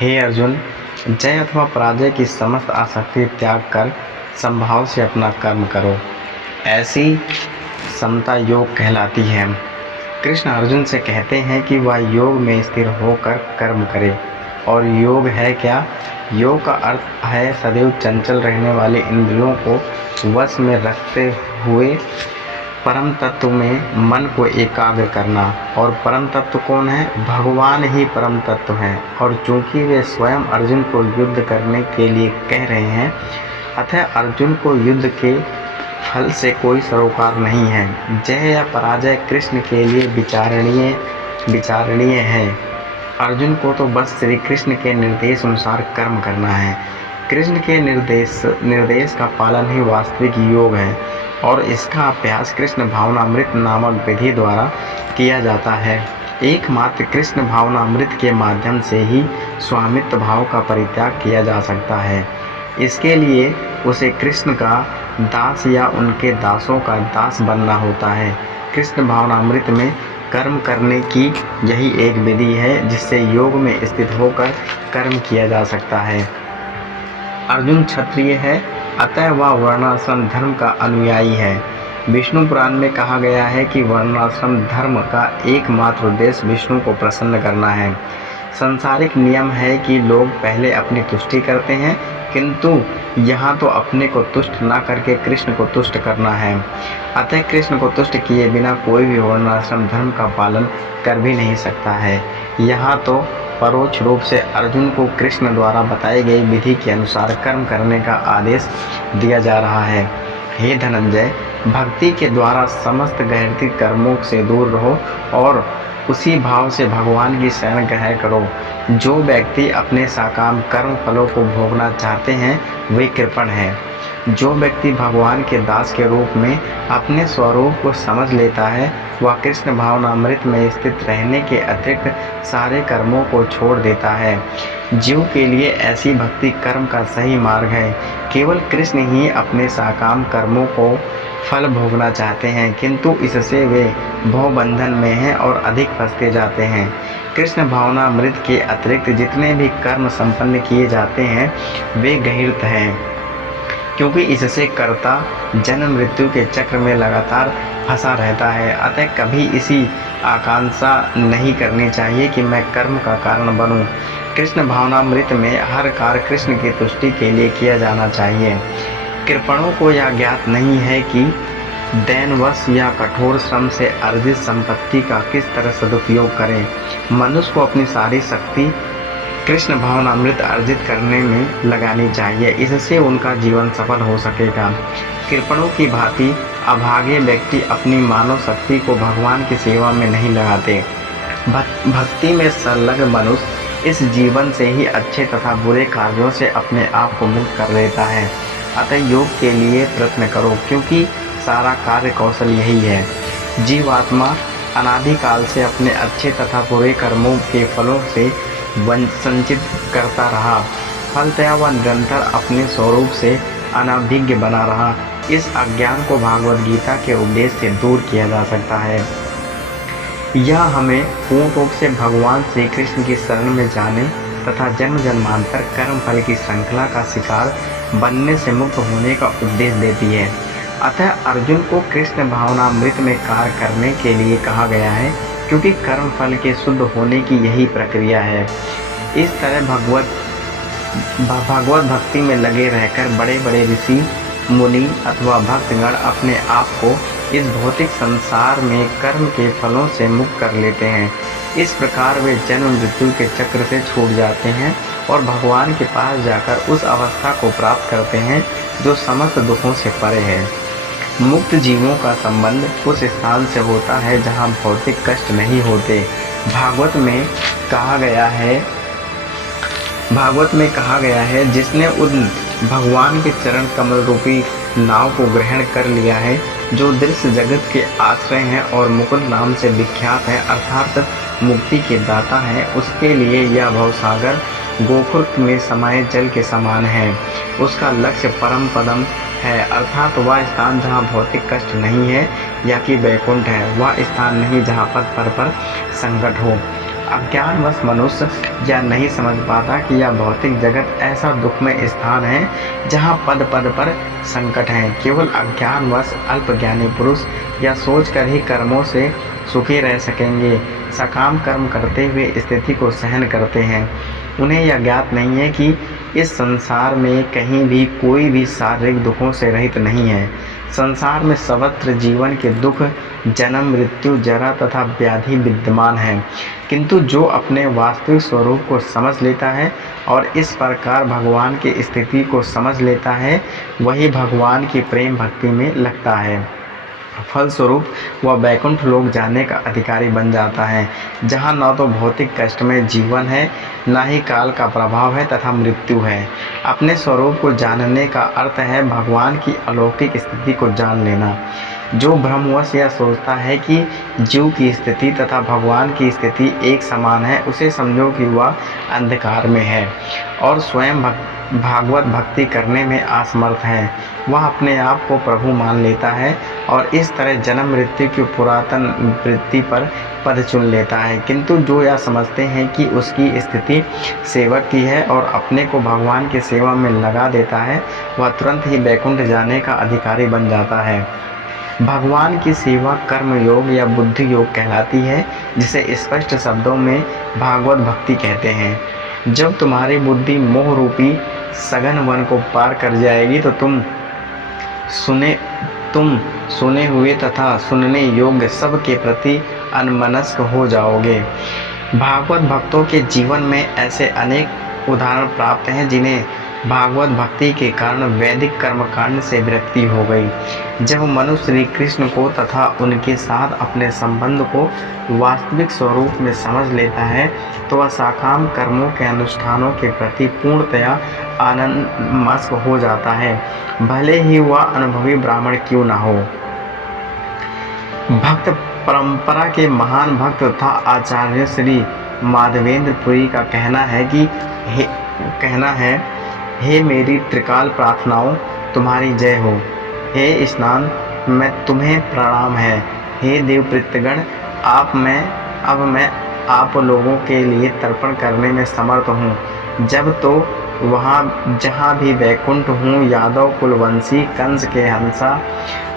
हे अर्जुन, जय अथवा पराजय की समस्त आसक्ति त्याग कर समभाव से अपना कर्म करो। ऐसी समता योग कहलाती है। कृष्ण अर्जुन से कहते हैं कि वह योग में स्थिर होकर कर्म करे। और योग है क्या? योग का अर्थ है सदैव चंचल रहने वाले इंद्रियों को वश में रखते हुए परम तत्व में मन को एकाग्र करना। और परम तत्व कौन है? भगवान ही परम तत्व हैं। और चूंकि वे स्वयं अर्जुन को युद्ध करने के लिए कह रहे हैं, अतः अर्जुन को युद्ध के फल से कोई सरोकार नहीं है। जय या पराजय कृष्ण के लिए विचारणीय है। अर्जुन को तो बस श्री कृष्ण के निर्देश अनुसार कर्म करना है। कृष्ण के निर्देश का पालन ही वास्तविक योग है और इसका अभ्यास कृष्ण भावनामृत नामक विधि द्वारा किया जाता है। एकमात्र कृष्ण भावनामृत के माध्यम से ही स्वामित्व भाव का परित्याग किया जा सकता है। इसके लिए उसे कृष्ण का दास या उनके दासों का दास बनना होता है। कृष्ण भावनामृत में कर्म करने की यही एक विधि है जिससे योग में स्थित होकर कर्म किया जा सकता है। अर्जुन क्षत्रिय है, अतः वह वर्णाश्रम धर्म का अनुयायी है। विष्णु पुराण में कहा गया है कि वर्णाश्रम धर्म का एकमात्र उद्देश्य विष्णु को प्रसन्न करना है। सांसारिक नियम है कि लोग पहले अपनी तुष्टि करते हैं, किंतु यहाँ तो अपने को तुष्ट न करके कृष्ण को तुष्ट करना है। अतः कृष्ण को तुष्ट किए बिना कोई भी वर्णाश्रम धर्म का पालन कर भी नहीं सकता है। यहाँ तो परोक्ष रूप से अर्जुन को कृष्ण द्वारा बताई गई विधि के अनुसार कर्म करने का आदेश दिया जा रहा है। हे धनंजय, भक्ति के द्वारा समस्त गैरती कर्मों से दूर रहो और उसी भाव से भगवान की शरण ग्रहण करो। जो व्यक्ति अपने सकाम कर्म फलों को भोगना चाहते हैं वे कृपण हैं। जो व्यक्ति भगवान के दास के रूप में अपने स्वरूप को समझ लेता है वह कृष्ण भावनामृत में स्थित रहने के अतिरिक्त सारे कर्मों को छोड़ देता है। जीव के लिए ऐसी भक्ति कर्म का सही मार्ग है। केवल कृष्ण ही अपने सकाम कर्मों को फल भोगना चाहते हैं, किंतु इससे वे भवबंधन में हैं और अधिक फंसते जाते हैं। कृष्ण भावनामृत के अतिरिक्त जितने भी कर्म संपन्न किए जाते हैं वे गहिर्त हैं, क्योंकि इससे कर्ता जन्म मृत्यु के चक्र में लगातार फंसा रहता है। अतः कभी इसी आकांक्षा नहीं करनी चाहिए कि मैं कर्म का कारण बनूं। कृष्ण भावनामृत में हर कार्य कृष्ण की तुष्टि के लिए किया जाना चाहिए। कृपणों को यह ज्ञात नहीं है कि दैनवश या कठोर श्रम से अर्जित संपत्ति का किस तरह सदुपयोग करें। मनुष्य को अपनी सारी शक्ति कृष्ण भावनामृत अर्जित करने में लगानी चाहिए, इससे उनका जीवन सफल हो सकेगा। कृपणों की भांति अभागे व्यक्ति अपनी मानव शक्ति को भगवान की सेवा में नहीं लगाते। भक्ति में संलग्न मनुष्य इस जीवन से ही अच्छे तथा बुरे कार्यों से अपने आप को मुक्त कर लेता है। अतः योग के लिए प्रयत्न करो, क्योंकि सारा कार्य कौशल यही है। जीवात्मा अनादिकाल से अपने अच्छे तथा बुरे कर्मों के फलों से संचित करता रहा। फलतः वह निरंतर अपने स्वरूप से अनभिज्ञ बना रहा। इस अज्ञान को भागवत गीता के उपदेश से दूर किया जा सकता है। यह हमें पूर्ण रूप से भगवान श्री कृष्ण की शरण में जाने तथा जन्म जन्मांतर कर्म फल की श्रृंखला का शिकार बनने से मुक्त होने का उपदेश देती है। अतः अर्जुन को कृष्ण भावनामृत में कार्य करने के लिए कहा गया है, क्योंकि कर्म फल के शुद्ध होने की यही प्रक्रिया है। इस तरह भगवत भक्ति में लगे रहकर बड़े बड़े ऋषि मुनि अथवा भक्तगण अपने आप को इस भौतिक संसार में कर्म के फलों से मुक्त कर लेते हैं। इस प्रकार वे जन्म मृत्यु के चक्र से छूट जाते हैं और भगवान के पास जाकर उस अवस्था को प्राप्त करते हैं जो समस्त दुखों से परे है। मुक्त जीवों का संबंध उस स्थान से होता है जहाँ भौतिक कष्ट नहीं होते। भागवत में कहा गया है जिसने उन भगवान के चरण कमल रूपी नाव को ग्रहण कर लिया है, जो दृश्य जगत के आश्रय हैं और मुकुंद नाम से विख्यात है, अर्थात मुक्ति के दाता है, उसके लिए यह भवसागर गोखुर में समाये जल के समान है। उसका लक्ष्य परम पदम है, अर्थात वह स्थान जहाँ भौतिक कष्ट नहीं है या कि वैकुंठ है। वह स्थान नहीं जहाँ पथ पर संकट हो। अज्ञानवश मनुष्य यह नहीं समझ पाता कि यह भौतिक जगत ऐसा दुखमय स्थान है जहाँ पद पद पर संकट है। केवल अज्ञानवश अल्पज्ञानी पुरुष यह सोचकर ही कर्मों से सुखी रह सकेंगे। सकाम कर्म करते हुए स्थिति को सहन करते हैं। उन्हें यह ज्ञात नहीं है कि इस संसार में कहीं भी कोई भी शारीरिक दुखों से रहित नहीं है। संसार में सर्वत्र जीवन के दुख, जन्म, मृत्यु, जरा तथा व्याधि विद्यमान है। किंतु जो अपने वास्तविक स्वरूप को समझ लेता है और इस प्रकार भगवान की स्थिति को समझ लेता है, वही भगवान की प्रेम भक्ति में लगता है। फलस्वरूप वह वैकुंठ लोक जाने का अधिकारी बन जाता है, जहाँ न तो भौतिक कष्ट में जीवन है, न ही काल का प्रभाव है तथा मृत्यु है। अपने स्वरूप को जानने का अर्थ है भगवान की अलौकिक स्थिति को जान लेना। जो भ्रमवश यह सोचता है कि जीव की स्थिति तथा भगवान की स्थिति एक समान है, उसे समझो कि वह अंधकार में है और स्वयं भागवत भक्ति करने में असमर्थ है। वह अपने आप को प्रभु मान लेता है और इस तरह जन्म मृत्यु की पुरातन वृत्ति पर पद चुन लेता है। किंतु जो यह समझते हैं कि उसकी स्थिति सेवक की है और अपने को भगवान की सेवा में लगा देता है, वह तुरंत ही वैकुंठ जाने का अधिकारी बन जाता है। भगवान की सेवा कर्म योग या बुद्धि योग कहलाती है, जिसे स्पष्ट शब्दों में भागवत भक्ति कहते हैं। जब तुम्हारी बुद्धि मोह रूपी सघन वन को पार कर जाएगी तो तुम सुने हुए तथा सुनने योग्य सब के प्रति अनमनस्क हो जाओगे। भागवत भक्तों के जीवन में ऐसे अनेक उदाहरण प्राप्त हैं जिन्हें भागवत भक्ति के कारण वैदिक कर्मकांड से विरक्ति हो गई। जब मनुष्य श्री कृष्ण को तथा उनके साथ अपने संबंध को वास्तविक स्वरूप में समझ लेता है, तो वह सकाम कर्मों के अनुष्ठानों के प्रति पूर्णतया आनंदमस्त हो जाता है, भले ही वह अनुभवी ब्राह्मण क्यों न हो। भक्त परंपरा के महान भक्त तथा आचार्य श्री माधवेंद्र पुरी का कहना है, हे मेरी त्रिकाल प्रार्थनाओं तुम्हारी जय हो। हे स्नान मैं तुम्हें प्रणाम है। हे देव पितृगण अब मैं आप लोगों के लिए तर्पण करने में समर्थ हूँ। जब तो वहाँ जहाँ भी वैकुंठ हूँ, यादव कुलवंशी कंस के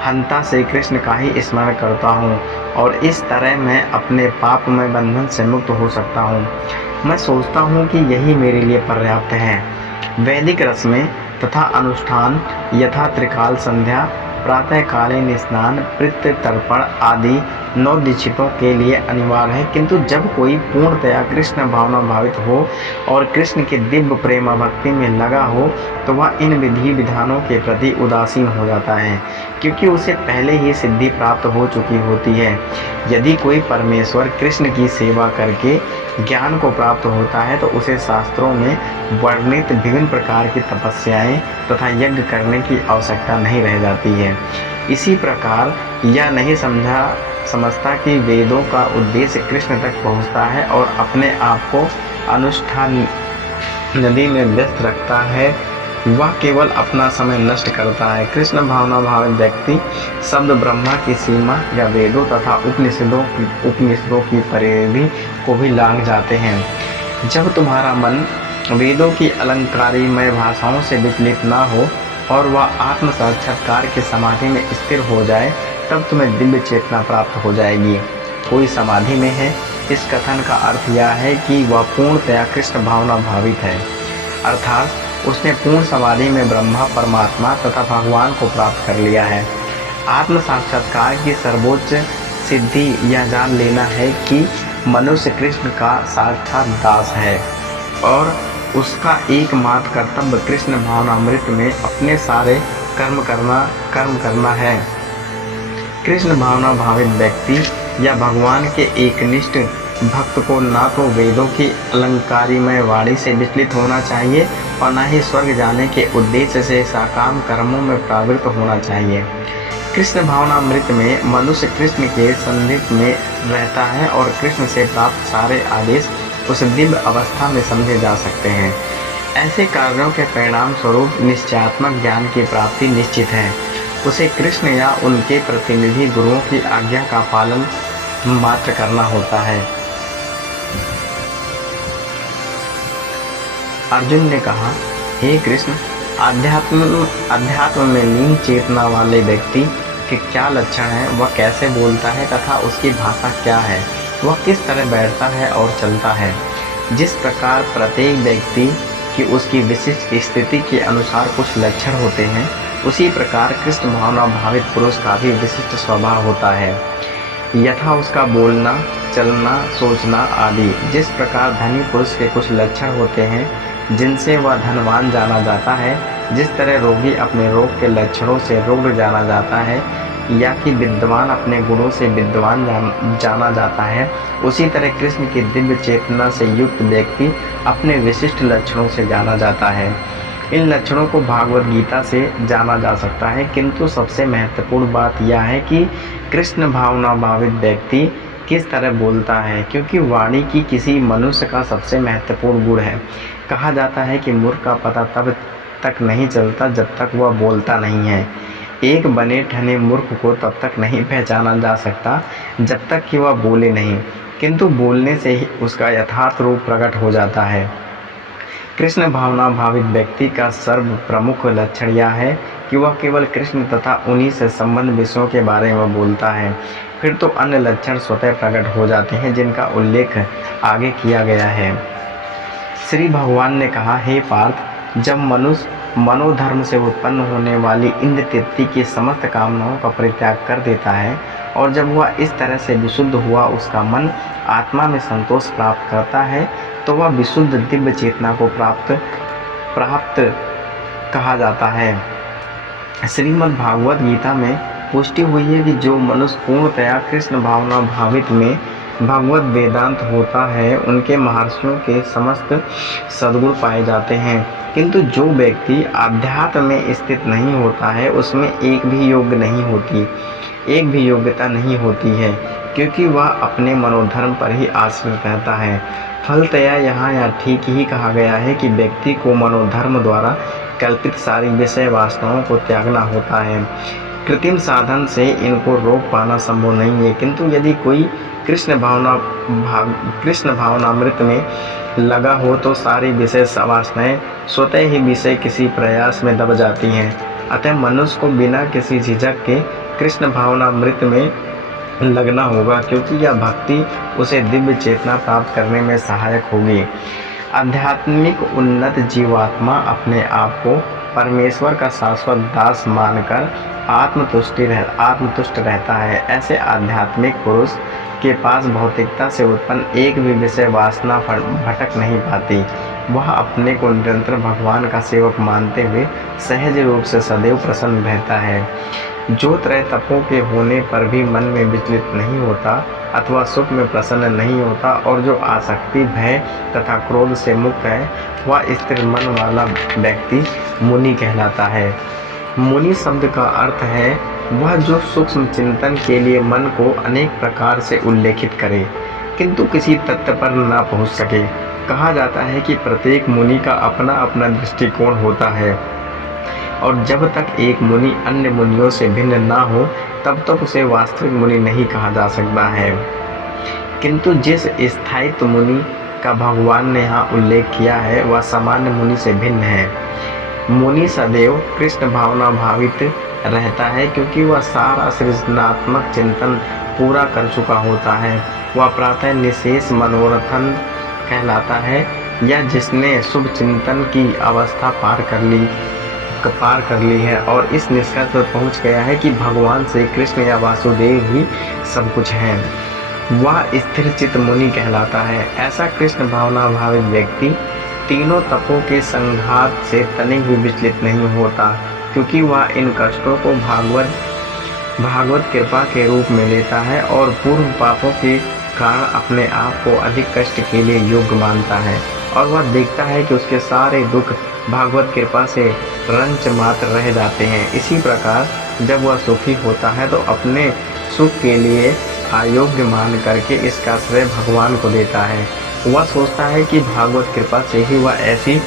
हंता श्री कृष्ण का ही स्मरण करता हूँ और इस तरह मैं अपने पाप में बंधन से मुक्त हो सकता हूँ। मैं सोचता हूँ कि यही मेरे लिए पर्याप्त है। वैदिक रस्में तथा अनुष्ठान यथा त्रिकाल संध्या, प्रातःकालीन स्नान, पितृ तर्पण आदि 9 दीक्षितों के लिए अनिवार्य है। किंतु जब कोई पूर्णतया कृष्ण भावना भावित हो और कृष्ण के दिव्य प्रेम भक्ति में लगा हो, तो वह इन विधि विधानों के प्रति उदासीन हो जाता है, क्योंकि उसे पहले ही सिद्धि प्राप्त हो चुकी होती है। यदि कोई परमेश्वर कृष्ण की सेवा करके ज्ञान को प्राप्त होता है, तो उसे शास्त्रों में वर्णित विभिन्न प्रकार की तपस्याएं तथा यज्ञ करने की आवश्यकता नहीं रह जाती है। इसी प्रकार यह नहीं समझता कि वेदों का उद्देश्य कृष्ण तक पहुंचता है और अपने आप को अनुष्ठान नदी में व्यस्त रखता है, वह केवल अपना समय नष्ट करता है। कृष्ण भावना भावित व्यक्ति शब्द ब्रह्मा की सीमा या वेदों तथा उपनिषदों की परिधि को भी लांघ जाते हैं। जब तुम्हारा मन वेदों की अलंकारीमय भाषाओं से विचलित ना हो और वह आत्म साक्षात्कार के समाधि में स्थिर हो जाए, तब तुम्हें दिव्य चेतना प्राप्त हो जाएगी। कोई समाधि में है, इस कथन का अर्थ यह है कि वह पूर्णतया कृष्ण भावना भावित है, अर्थात उसने पूर्ण समाधि में ब्रह्मा, परमात्मा तथा भगवान को प्राप्त कर लिया है। आत्म साक्षात्कार की सर्वोच्च सिद्धि यह जान लेना है कि मनुष्य कृष्ण का साक्षात दास है और उसका एकमात्र कर्तव्य कृष्ण भावनामृत में अपने सारे कर्म करना है। कृष्ण भावना भावित व्यक्ति या भगवान के एकनिष्ठ भक्त को ना तो वेदों की अलंकारीमय वाणी से विचलित होना चाहिए और न ही स्वर्ग जाने के उद्देश्य से सकाम कर्मों में प्रवृत्त होना चाहिए। कृष्ण भावनामृत में मनुष्य कृष्ण के सान्निध्य में रहता है और कृष्ण से प्राप्त सारे आदेश उस दिव्य अवस्था में समझे जा सकते हैं। ऐसे कार्यों के परिणाम स्वरूप निश्चयात्मक ज्ञान की प्राप्ति निश्चित है। उसे कृष्ण या उनके प्रतिनिधि गुरुओं की आज्ञा का पालन मात्र करना होता है। अर्जुन ने कहा, हे कृष्ण, अध्यात्म में लीन चेतना वाले व्यक्ति के क्या लक्षण हैं, वह कैसे बोलता है तथा उसकी भाषा क्या है, वह किस तरह बैठता है और चलता है। जिस प्रकार प्रत्येक व्यक्ति की उसकी विशिष्ट स्थिति के अनुसार कुछ लक्षण होते हैं, उसी प्रकार कृष्ण भावना भावित पुरुष का भी विशिष्ट स्वभाव होता है, यथा उसका बोलना, चलना, सोचना आदि। जिस प्रकार धनी पुरुष के कुछ लक्षण होते हैं जिनसे वह धनवान जाना जाता है, जिस तरह रोगी अपने रोग के लक्षणों से रोग जाना जाता है, या कि विद्वान अपने गुणों से विद्वान जाना जाता है, उसी तरह कृष्ण की दिव्य चेतना से युक्त व्यक्ति अपने विशिष्ट लक्षणों से जाना जाता है। इन लक्षणों को भागवत गीता से जाना जा सकता है, किंतु सबसे महत्वपूर्ण बात यह है कि कृष्ण भावना भावित व्यक्ति किस तरह बोलता है, क्योंकि वाणी की किसी मनुष्य का सबसे महत्वपूर्ण गुण है। कहा जाता है कि मूर्ख का पता तब तक नहीं चलता जब तक वह बोलता नहीं है। एक बने ठने मूर्ख को तब तक नहीं पहचाना जा सकता जब तक कि वह बोले नहीं, किंतु बोलने से ही उसका यथार्थ रूप प्रकट हो जाता है। कृष्ण भावना भावित व्यक्ति का सर्व प्रमुख लक्षण यह है कि वह केवल कृष्ण तथा उन्हीं से संबंध विषयों के बारे में बोलता है। फिर तो अन्य लक्षण स्वतः प्रकट हो जाते हैं, जिनका उल्लेख आगे किया गया है। श्री भगवान ने कहा, हे पार्थ, जब मनुष्य मनोधर्म से उत्पन्न होने वाली इंद्र तृप्ति की समस्त कामनाओं का परित्याग कर देता है और जब वह इस तरह से विशुद्ध हुआ उसका मन आत्मा में संतोष प्राप्त करता है, तो वह विशुद्ध दिव्य चेतना को प्राप्त कहा जाता है। श्रीमद् भागवत गीता में पुष्टि हुई है कि जो मनुष्य पूर्णतया कृष्ण भावना भावित में भगवत वेदांत होता है, उनके महर्षियों के समस्त सद्गुण पाए जाते हैं, किंतु जो व्यक्ति आध्यात्म में स्थित नहीं होता है, उसमें एक भी योग्यता नहीं होती है, क्योंकि वह अपने मनोधर्म पर ही आश्रित रहता है। फलतया यहाँ ठीक ही कहा गया है कि व्यक्ति को मनोधर्म द्वारा कल्पित सारी विषय वासनाओं को त्यागना होता है। कृत्रिम साधन से इनको रोक पाना संभव नहीं है, किंतु यदि कोई कृष्ण भावनामृत में लगा हो तो सारी विषय वासनाएं स्वतः ही विषय किसी प्रयास में दब जाती हैं। अतः मनुष्य को बिना किसी झिझक के कृष्ण भावनामृत में लगना होगा, क्योंकि यह भक्ति उसे दिव्य चेतना प्राप्त करने में सहायक होगी। आध्यात्मिक उन्नत जीवात्मा अपने आप को परमेश्वर का शाश्वत दास मानकर आत्मतुष्ट रहता है। ऐसे आध्यात्मिक पुरुष के पास भौतिकता से उत्पन्न एक भी विषय वासना भटक नहीं पाती। वह अपने को निरंतर भगवान का सेवक मानते हुए सहज रूप से सदैव प्रसन्न रहता है। जो त्रय तपों के होने पर भी मन में विचलित नहीं होता अथवा सुख में प्रसन्न नहीं होता और जो आसक्ति, भय तथा क्रोध से मुक्त है, वह स्थिर मन वाला व्यक्ति मुनि कहलाता है। मुनि शब्द का अर्थ है वह जो सूक्ष्म चिंतन के लिए मन को अनेक प्रकार से उल्लेखित करे, किंतु किसी तत्व पर न पहुँच सके। कहा जाता है कि प्रत्येक मुनि का अपना अपना दृष्टिकोण होता है और जब तक एक मुनि अन्य मुनियों से भिन्न ना हो तब तक उसे वास्तविक मुनि नहीं कहा जा सकता है। किंतु जिस स्थायित्व मुनि का भगवान ने यहाँ उल्लेख किया है वह सामान्य मुनि से भिन्न है। मुनि सदैव कृष्ण भावना भावित रहता है, क्योंकि वह सारा सृजनात्मक चिंतन पूरा कर चुका होता है। वह प्रातः निशेष मनोरथन कहलाता है, या जिसने शुभ चिंतन की अवस्था पार कर ली है और इस निष्कर्ष पर पहुंच गया है कि भगवान श्री कृष्ण या वासुदेव ही सब कुछ है, वह स्थिर चित्त मुनि कहलाता है। ऐसा कृष्ण भावना भावित व्यक्ति तीनों तपों के संघात से तनिक भी विचलित नहीं होता, क्योंकि वह इन कष्टों को भागवत कृपा के रूप में लेता है और पूर्व पापों के कारण अपने आप को अधिक कष्ट के लिए योग्य मानता है और वह देखता है कि उसके सारे दुख भागवत कृपा से रंच मात्र रह जाते हैं। इसी प्रकार जब वह सुखी होता है तो अपने सुख के लिए अयोग्य मान करके इसका श्रेय भगवान को देता है। वह सोचता है कि भागवत कृपा से ही वह ऐसी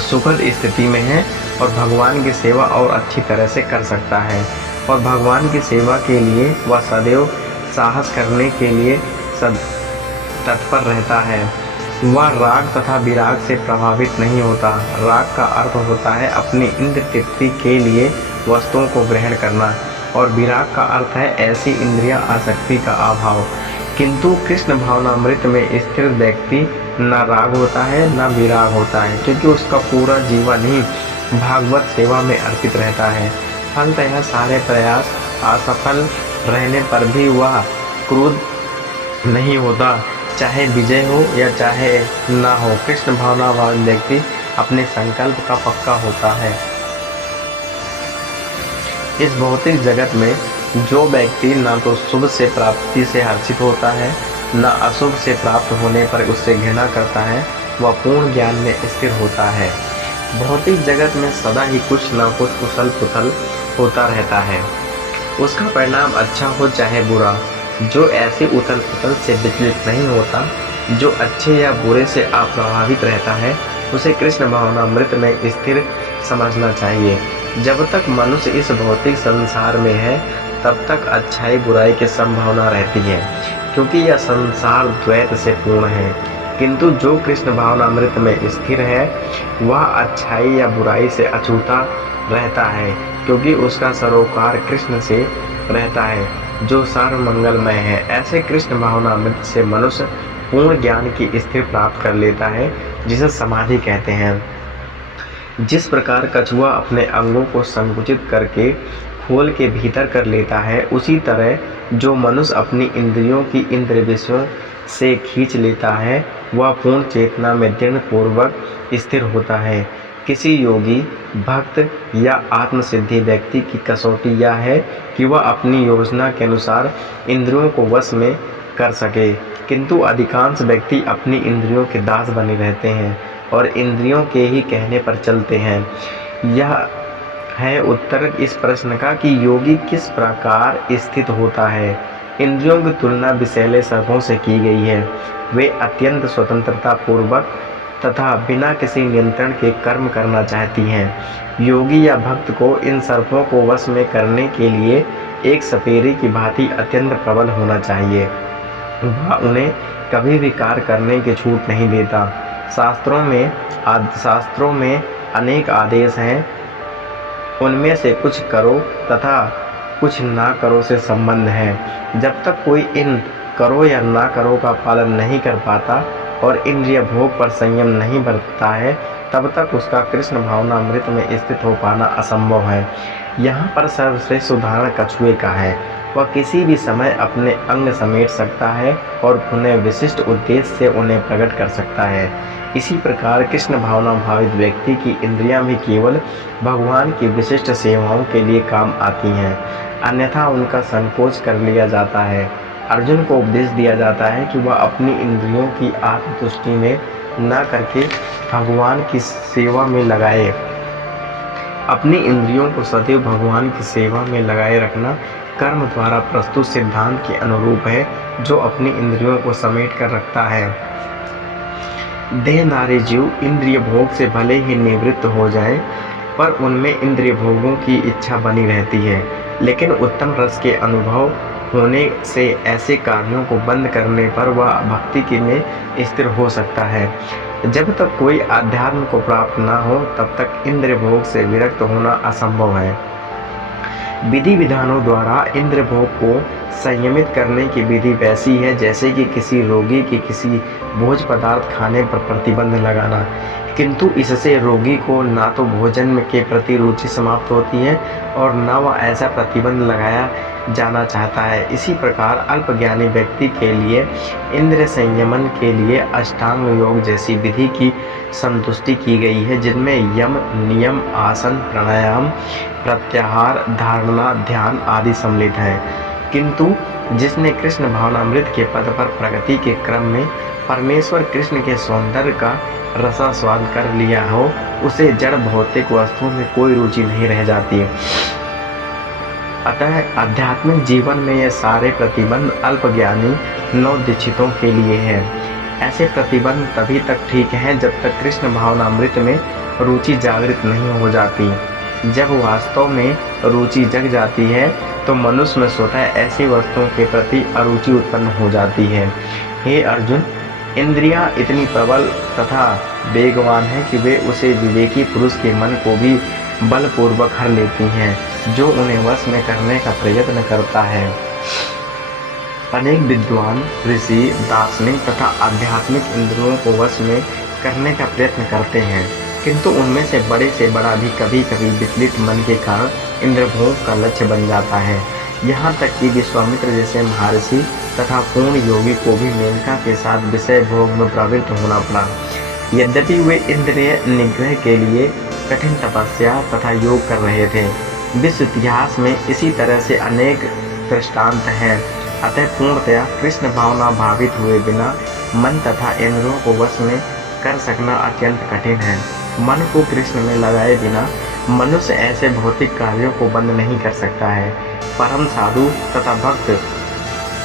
सुखद स्थिति में है और भगवान की सेवा और अच्छी तरह से कर सकता है, और भगवान की सेवा के लिए वह सदैव साहस करने के लिए तत्पर रहता है। वह राग तथा विराग से प्रभावित नहीं होता। राग का अर्थ होता है अपनी इंद्र तृप्ति के लिए वस्तुओं को ग्रहण करना, और विराग का अर्थ है ऐसी इंद्रिया आसक्ति का अभाव। किंतु कृष्ण भावनामृत में स्थिर व्यक्ति न राग होता है न विराग होता है, क्योंकि उसका पूरा जीवन ही भागवत सेवा में अर्पित रहता है। फलतः सारे प्रयास असफल रहने पर भी वह क्रोध नहीं होता, चाहे विजय हो या चाहे ना हो। कृष्ण भावनावान व्यक्ति अपने संकल्प का पक्का होता है। इस भौतिक जगत में जो व्यक्ति न तो शुभ से प्राप्ति से हर्षित होता है, न अशुभ से प्राप्त होने पर उससे घृणा करता है, वह पूर्ण ज्ञान में स्थिर होता है। भौतिक जगत में सदा ही कुछ न कुछ उथल पुथल होता रहता है, उसका परिणाम अच्छा हो चाहे बुरा। जो ऐसी उथल पुथल से विचलित नहीं होता, जो अच्छे या बुरे से अप्रभावित रहता है, उसे कृष्ण भावनामृत में स्थिर समझना चाहिए। जब तक मनुष्य इस भौतिक संसार में है, तब तक अच्छाई बुराई की संभावना रहती है, क्योंकि यह संसार द्वैत से पूर्ण है। किंतु जो कृष्ण भावनामृत में स्थिर है, वह अच्छाई या बुराई से अछूता रहता है, क्योंकि उसका सरोकार कृष्ण से रहता है, जो सर्वमंगलमय है। ऐसे कृष्ण भावनामृत से मनुष्य पूर्ण ज्ञान की स्थिति प्राप्त कर लेता है, जिसे समाधि कहते हैं। जिस प्रकार कछुआ अपने अंगों को संकुचित करके खोल के भीतर कर लेता है, उसी तरह जो मनुष्य अपनी इंद्रियों की इंद्र विषयों से खींच लेता है, वह पूर्ण चेतना में दृढ़ पूर्वक स्थिर होता है। किसी योगी, भक्त या आत्मसिद्धि व्यक्ति की कसौटी यह है कि वह अपनी योजना के अनुसार इंद्रियों को वश में कर सके, किंतु अधिकांश व्यक्ति अपनी इंद्रियों के दास बने रहते हैं और इंद्रियों के ही कहने पर चलते हैं। यह है उत्तर इस प्रश्न का कि योगी किस प्रकार स्थित होता है। इंद्रियों की तुलना विषैले सर्पों से की गई है। वे अत्यंत स्वतंत्रता पूर्वक तथा बिना किसी नियंत्रण के कर्म करना चाहती हैं। योगी या भक्त को इन सर्पों को वश में करने के लिए एक सपेरे की भांति अत्यंत प्रबल होना चाहिए। वह उन्हें कभी भी कार्य करने की छूट नहीं देता। शास्त्रों में अनेक आदेश हैं, उनमें से कुछ करो तथा कुछ ना करो से संबंध है। जब तक कोई इन करो या ना करो का पालन नहीं कर पाता और इंद्रिय भोग पर संयम नहीं बरतता है, तब तक उसका कृष्ण भावनामृत में स्थित हो पाना असंभव है। यहाँ पर सर्वश्रेष्ठ उदाहरण कछुए का है। वह किसी भी समय अपने अंग समेट सकता है और पुनः विशिष्ट उद्देश्य से उन्हें प्रकट कर सकता है। इसी प्रकार कृष्ण भावना भावित व्यक्ति की इंद्रियां भी केवल भगवान की विशिष्ट सेवाओं के लिए काम आती हैं, अन्यथा उनका संकोच कर लिया जाता है। अर्जुन को उपदेश दिया जाता है कि वह अपनी इंद्रियों की आत्मतुष्टि में न करके भगवान की सेवा में लगाए। अपनी इंद्रियों को सदैव भगवान की सेवा में लगाए रखना कर्म द्वारा प्रस्तुत सिद्धांत के अनुरूप है, जो अपनी इंद्रियों को समेट कर रखता है। देहधारी जीव इंद्रिय भोग से भले ही निवृत्त हो जाए, पर उनमें इंद्रिय भोगों की इच्छा बनी रहती है। लेकिन उत्तम रस के अनुभव होने से ऐसे कार्यों को बंद करने पर वह भक्ति की में स्थिर हो सकता है। जब तक कोई आध्यात्म को प्राप्त न हो, तब तक इंद्रिय भोग से विरक्त होना असंभव है। विधि विधानों द्वारा इंद्रिय भोग को संयमित करने की विधि वैसी है जैसे कि किसी रोगी की किसी भोज पदार्थ खाने पर प्रतिबंध लगाना, किंतु इससे रोगी को ना तो भोजन के प्रति रुचि समाप्त होती है और न वह ऐसा प्रतिबंध लगाया जाना चाहता है। इसी प्रकार अल्पज्ञानी व्यक्ति के लिए इंद्रिय संयमन के लिए अष्टांग योग जैसी विधि की संतुष्टि की गई है, जिनमें यम, नियम, आसन, प्राणायाम, प्रत्याहार, धारणा, ध्यान आदि सम्मिलित हैं। किंतु जिसने कृष्ण भावनामृत के पद पर प्रगति के क्रम में परमेश्वर कृष्ण के सौंदर्य का रसास्वाद कर लिया हो, उसे जड़ भौतिक वस्तुओं में कोई रुचि नहीं रह जाती। अतः आध्यात्मिक जीवन में ये सारे प्रतिबंध अल्पज्ञानी नवदीक्षितों के लिए हैं। ऐसे प्रतिबंध तभी तक ठीक हैं जब तक कृष्ण भावनामृत में रुचि जागृत नहीं हो जाती। जब वास्तव में रुचि जग जाती है तो मनुष्य में स्वतः ऐसी वस्तुओं के प्रति अरुचि उत्पन्न हो जाती है। हे अर्जुन, इंद्रियां इतनी प्रबल तथा वेगवान हैं कि वे उसे विवेकी पुरुष के मन को भी बलपूर्वक हर लेती हैं, जो उन्हें वश में करने का प्रयत्न करता है। अनेक विद्वान, ऋषि, दार्शनिक तथा आध्यात्मिक इंद्रियों को वश में करने का प्रयत्न करते हैं, किंतु उनमें से बड़ा भी कभी कभी विचलित मन के कारण इंद्रभोग का लक्ष्य बन जाता है। यहाँ तक कि विश्वामित्र जैसे महर्षि तथा पूर्ण योगी को भी मेनका के साथ विषय भोग में प्रवृत्त होना पड़ा। यद्यपि वे इंद्रिय निग्रह के लिए कठिन तपस्या तथा योग कर रहे थे। विश्व इतिहास में इसी तरह से अनेक दृष्टांत हैं। अतः पूर्णतया कृष्ण भावना भावित हुए बिना मन तथा इंद्रियों को वश में कर सकना अत्यंत कठिन है। मन को कृष्ण में लगाए बिना मनुष्य ऐसे भौतिक कार्यों को बंद नहीं कर सकता है। परम साधु तथा भक्त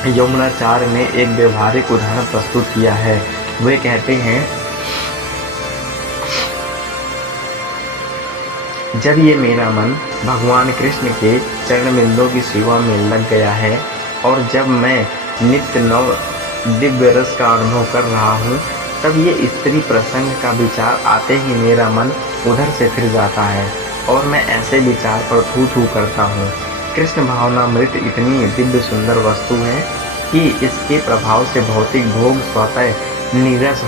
यमुनाचार्य ने एक व्यवहारिक उदाहरण प्रस्तुत किया है। वे कहते हैं, जब ये मेरा मन भगवान कृष्ण के चरण बिंदों की सेवा में लग गया है और जब मैं नित्य नव दिव्य रस का अनुभव कर रहा हूँ, तब ये स्त्री प्रसंग का विचार आते ही मेरा मन उधर से फिर जाता है और मैं ऐसे विचार पर थू करता हूँ। कृष्ण भावनामृत इतनी दिव्य सुंदर वस्तु है कि इसके प्रभाव से भौतिक भोग स्वतः नीरस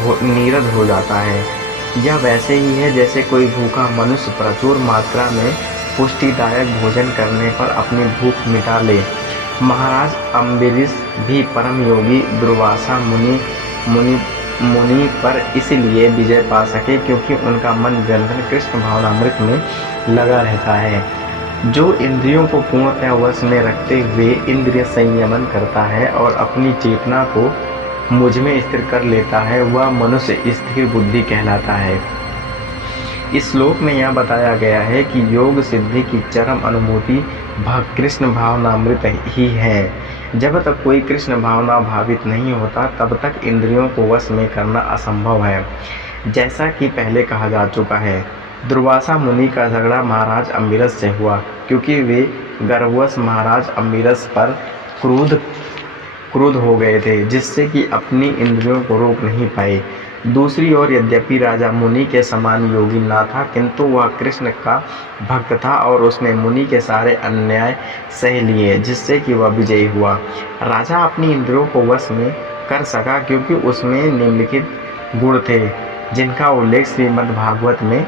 हो जाता है। यह वैसे ही है जैसे कोई भूखा मनुष्य प्रचुर मात्रा में पुष्टिदायक भोजन करने पर अपनी भूख मिटा ले। महाराज अम्बरीश भी परम योगी दुर्वासा मुनि पर इसलिए विजय पा सके क्योंकि उनका मन निरंतर कृष्ण भावनामृत में लगा रहता है। जो इंद्रियों को पूर्णतः वश में रखते हुए इंद्रिय संयमन करता है और अपनी चेतना को मुझ में स्थिर कर लेता है, वह मनुष्य स्थिर बुद्धि कहलाता है। इस श्लोक में यह बताया गया है कि योग सिद्धि की चरम अनुभूति कृष्ण भावनामृत ही है। जब तक कोई कृष्ण भावना भावित नहीं होता, तब तक इंद्रियों को वश में करना असंभव है। जैसा कि पहले कहा जा चुका है, दुर्वासा मुनि का झगड़ा महाराज अम्बरीश से हुआ क्योंकि वे गर्ववश महाराज अम्बरीश पर क्रुद्ध हो गए थे, जिससे कि अपनी इंद्रियों को रोक नहीं पाए। दूसरी ओर यद्यपि राजा मुनि के समान योगी ना था, किंतु वह कृष्ण का भक्त था और उसने मुनि के सारे अन्याय सह लिए, जिससे कि वह विजयी हुआ। राजा अपनी इंद्रियों को वश में कर सका क्योंकि उसमें निम्नलिखित गुण थे, जिनका उल्लेख श्रीमद् भागवत में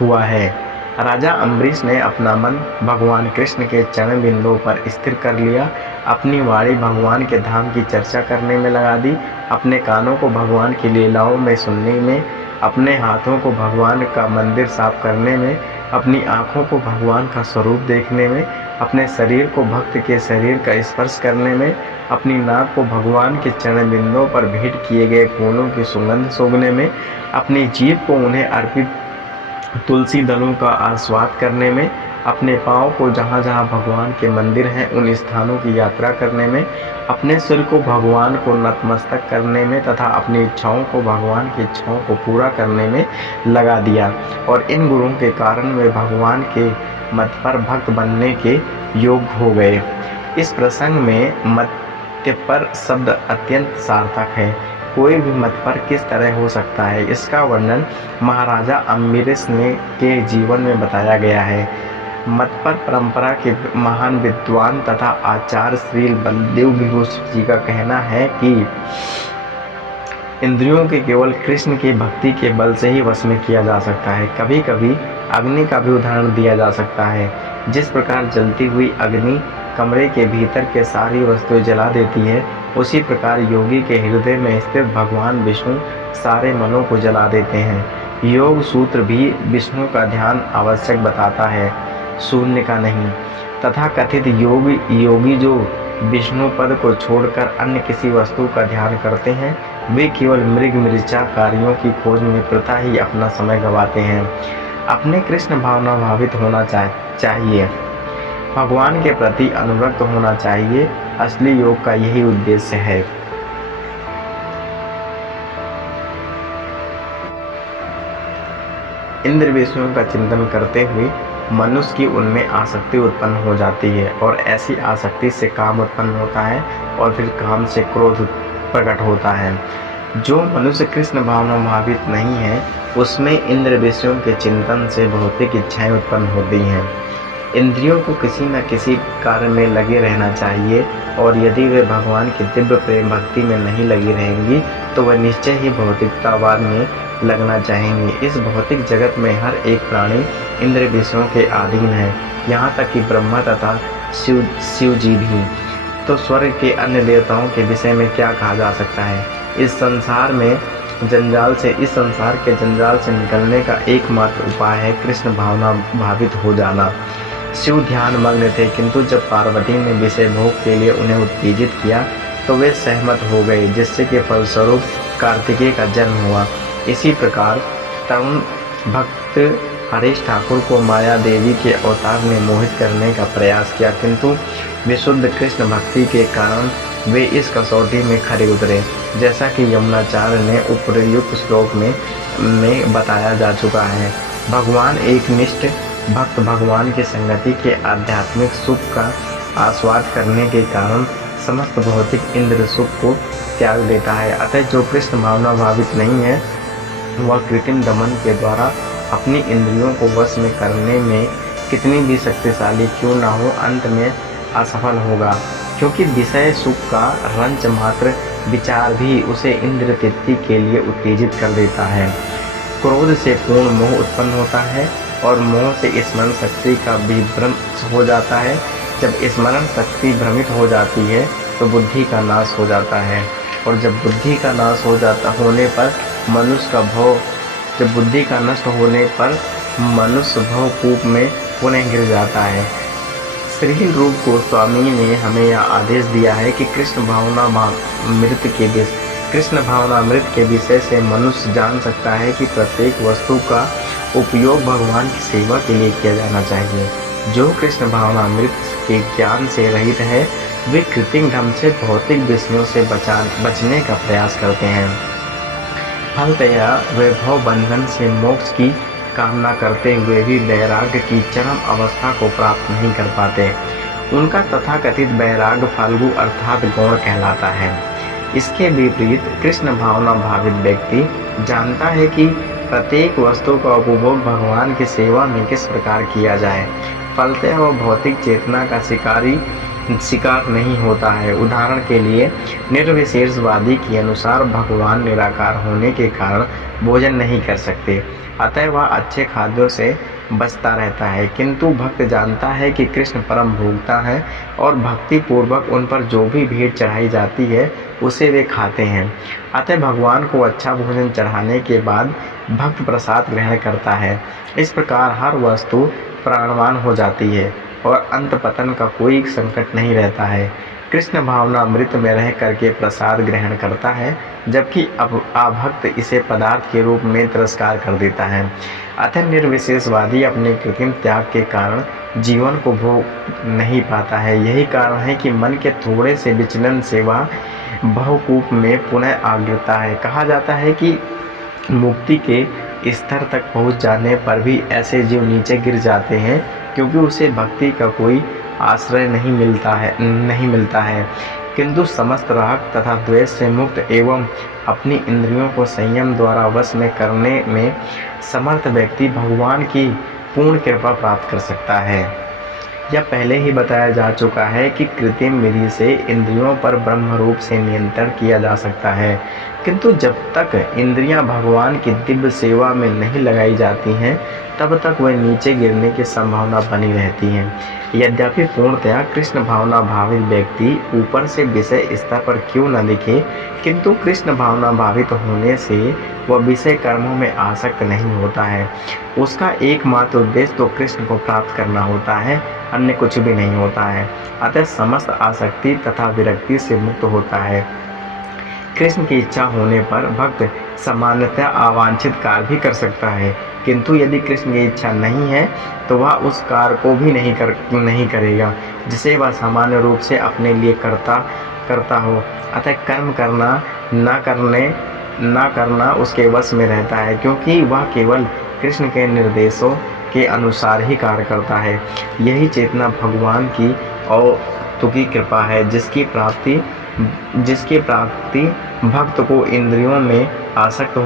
हुआ है। राजा अम्बरीश ने अपना मन भगवान कृष्ण के चरण बिंदुओं पर स्थिर कर लिया, अपनी वाणी भगवान के धाम की चर्चा करने में लगा दी, अपने कानों को भगवान की लीलाओं में सुनने में, अपने हाथों को भगवान का मंदिर साफ करने में, अपनी आँखों को भगवान का स्वरूप देखने में, अपने शरीर को भक्त के शरीर का स्पर्श करने में, अपनी नाक को भगवान के चरण बिंदुओं पर भेंट किए गए फूलों की सुगंध सूंघने में, अपनी जीभ को उन्हें अर्पित तुलसी दलों का आस्वाद करने में, अपने पाँव को जहाँ जहाँ भगवान के मंदिर हैं उन स्थानों की यात्रा करने में, अपने सिर को भगवान को नतमस्तक करने में तथा अपनी इच्छाओं को भगवान की इच्छाओं को पूरा करने में लगा दिया। और इन गुणों के कारण वे भगवान के मत पर भक्त बनने के योग्य हो गए। इस प्रसंग में मत पर शब्द अत्यंत सार्थक है। कोई भी मत पर किस तरह हो सकता है, इसका वर्णन महाराजा अम्बरीश के जीवन में बताया गया है। मत पर परंपरा के महान विद्वान तथा आचार्य श्री बलदेव विभूषण जी का कहना है कि इंद्रियों के केवल कृष्ण की भक्ति के बल से ही वश में किया जा सकता है। कभी कभी अग्नि का भी उदाहरण दिया जा सकता है। जिस प्रकार जलती हुई अग्नि कमरे के भीतर के सारी वस्तुएं जला देती है, उसी प्रकार योगी के हृदय में स्थित भगवान विष्णु सारे मनों को जला देते हैं। योग सूत्र भी विष्णु का ध्यान आवश्यक बताता है, शून्य का नहीं। तथा कथित योगी जो विष्णु पद को छोड़कर अन्य किसी वस्तु का ध्यान करते हैं, वे केवल मृचा कार्यों की खोज में प्रथा ही अपना समय गंवाते हैं। अपने कृष्ण भावना भावित होना चाहिए, भगवान के प्रति अनुरक्त होना चाहिए। असली योग का यही उद्देश्य है। इंद्र विषयों का चिंतन करते हुए मनुष्य की उनमें आसक्ति उत्पन्न हो जाती है और ऐसी आसक्ति से काम उत्पन्न होता है और फिर काम से क्रोध प्रकट होता है। जो मनुष्य कृष्ण भावना भावित नहीं है उसमें इंद्र विषयों के चिंतन से भौतिक इच्छाएं उत्पन्न होती हैं। इंद्रियों को किसी न किसी कार्य में लगे रहना चाहिए और यदि वे भगवान की दिव्य प्रेम भक्ति में नहीं लगी रहेंगी तो वह निश्चय ही भौतिकतावाद में लगना चाहेंगे। इस भौतिक जगत में हर एक प्राणी इंद्र विषयों के अधीन है, यहाँ तक कि ब्रह्मा तथा शिव जी भी। तो स्वर्ग के अन्य देवताओं के विषय में क्या कहा जा सकता है। इस संसार के जंजाल से निकलने का एकमात्र उपाय है कृष्ण भावना भावित हो जाना। शिव ध्यान मग्न थे, किंतु जब पार्वती ने विषय भोग के लिए उन्हें उत्तेजित किया तो वे सहमत हो गए, जिससे कि फलस्वरूप कार्तिकेय का जन्म हुआ। इसी प्रकार तरुण भक्त हरीश ठाकुर को माया देवी के अवतार ने मोहित करने का प्रयास किया, किंतु विशुद्ध कृष्ण भक्ति के कारण वे इस कसौटी में खरे उतरे, जैसा कि यमुनाचार्य ने उपर्युक्त श्लोक में बताया जा चुका है। भगवान एक निष्ठ भक्त भगवान की संगति के आध्यात्मिक सुख का आस्वाद करने के कारण समस्त भौतिक इंद्र सुख को त्याग देता है। अतः जो कृष्ण भावना भावित नहीं है वह कृत्रिम दमन के द्वारा अपनी इंद्रियों को वश में करने में कितनी भी शक्तिशाली क्यों न हो, अंत में असफल होगा, क्योंकि विषय सुख का रंच मात्र विचार भी उसे इंद्र तृप्ति के लिए उत्तेजित कर देता है। क्रोध से पूर्ण मोह उत्पन्न होता है और मोह से स्मरण शक्ति का विभ्रम हो जाता है। जब स्मरण शक्ति भ्रमित हो जाती है तो बुद्धि का नाश हो जाता है, और जब बुद्धि का नाश होने पर बुद्धि का नष्ट होने पर मनुष्य भवकूप में पुनः गिर जाता है। श्री रूप गोस्वामी ने हमें यह आदेश दिया है कि कृष्ण भावना अमृत के विषय से मनुष्य जान सकता है कि प्रत्येक वस्तु का उपयोग भगवान की सेवा के लिए किया जाना चाहिए। जो कृष्ण भावना अमृत के ज्ञान से रहित है वे कृत्रिम ढंग से भौतिक विषयों से बचने का प्रयास करते हैं। फलतया वे भव बंधन से मोक्ष की कामना करते हुए भी वैराग्य की चरम अवस्था को प्राप्त नहीं कर पाते। उनका तथाकथित वैराग्य फाल्गु अर्थात गौण कहलाता है। इसके विपरीत कृष्ण भावना भावित व्यक्ति जानता है कि प्रत्येक वस्तु का उपभोग भगवान की सेवा में किस प्रकार किया जाए। फलतः वह भौतिक चेतना का शिकार नहीं होता है। उदाहरण के लिए निर्विशेषवादी के अनुसार भगवान निराकार होने के कारण भोजन नहीं कर सकते, अतः वह अच्छे खाद्यों से बचता रहता है, किंतु भक्त जानता है कि कृष्ण परम भोक्ता है और भक्ति पूर्वक उन पर जो भी भेंट चढ़ाई जाती है उसे वे खाते हैं। अतः भगवान को अच्छा भोजन चढ़ाने के बाद भक्त प्रसाद ग्रहण करता है। इस प्रकार हर वस्तु प्राणवान हो जाती है और अंत पतन का कोई संकट नहीं रहता है। कृष्ण भावना अमृत में रह करके प्रसाद ग्रहण करता है, जबकि अब अभक्त इसे पदार्थ के रूप में तिरस्कार कर देता है। अतः निर्विशेषवादी अपने कृत्रिम त्याग के कारण जीवन को भोग नहीं पाता है। यही कारण है कि मन के थोड़े से विचलन से वह भवकूप में पुनः आ गिरता है। कहा जाता है कि मुक्ति के स्तर तक पहुंच जाने पर भी ऐसे जीव नीचे गिर जाते हैं, क्योंकि उसे भक्ति का कोई आश्रय नहीं मिलता है। किंतु समस्त राग तथा द्वेष से मुक्त एवं अपनी इंद्रियों को संयम द्वारा वश में करने में समर्थ व्यक्ति भगवान की पूर्ण कृपा प्राप्त कर सकता है। यह पहले ही बताया जा चुका है कि कृत्रिम विधि से इंद्रियों पर ब्रह्म रूप से नियंत्रण किया जा सकता है, किंतु जब तक इंद्रियां भगवान की दिव्य सेवा में नहीं लगाई जाती हैं तब तक वह नीचे गिरने की संभावना बनी रहती है। यद्यपि पूर्णतया कृष्ण भावना भावित व्यक्ति ऊपर से विषय स्तर पर क्यों न दिखे, किंतु कृष्ण भावना भावित होने से वह विषय कर्मों में आसक्त नहीं होता है। उसका एकमात्र उद्देश्य तो कृष्ण को प्राप्त करना होता है, अन्य कुछ भी नहीं होता है। अतः समस्त आसक्ति तथा विरक्ति से मुक्त होता है। कृष्ण की इच्छा होने पर भक्त सामान्यतः अवांछित कार्य भी कर सकता है, किंतु यदि कृष्ण की इच्छा नहीं है तो वह उस कार्य को भी नहीं करेगा जिसे वह सामान्य रूप से अपने लिए करता हो। अतः कर्म करना न करना उसके वश में रहता है, क्योंकि वह केवल कृष्ण के निर्देशों के अनुसार ही कार्य करता है। यही चेतना भगवान की औतुकी कृपा है, जिसकी प्राप्ति भक्त को इंद्रियों में आसक्त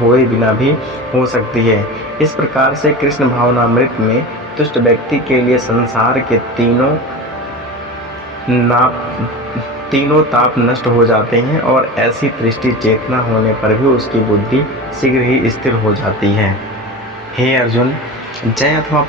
होए बिना भी हो सकती है। इस प्रकार से कृष्ण भावनामृत में तुष्ट व्यक्ति के लिए संसार के तीनों ताप नष्ट हो जाते हैं और ऐसी दृष्टि चेतना होने पर भी उसकी बुद्धि शीघ्र ही स्थिर हो जाती है। हे अर्जुन, जय अथवा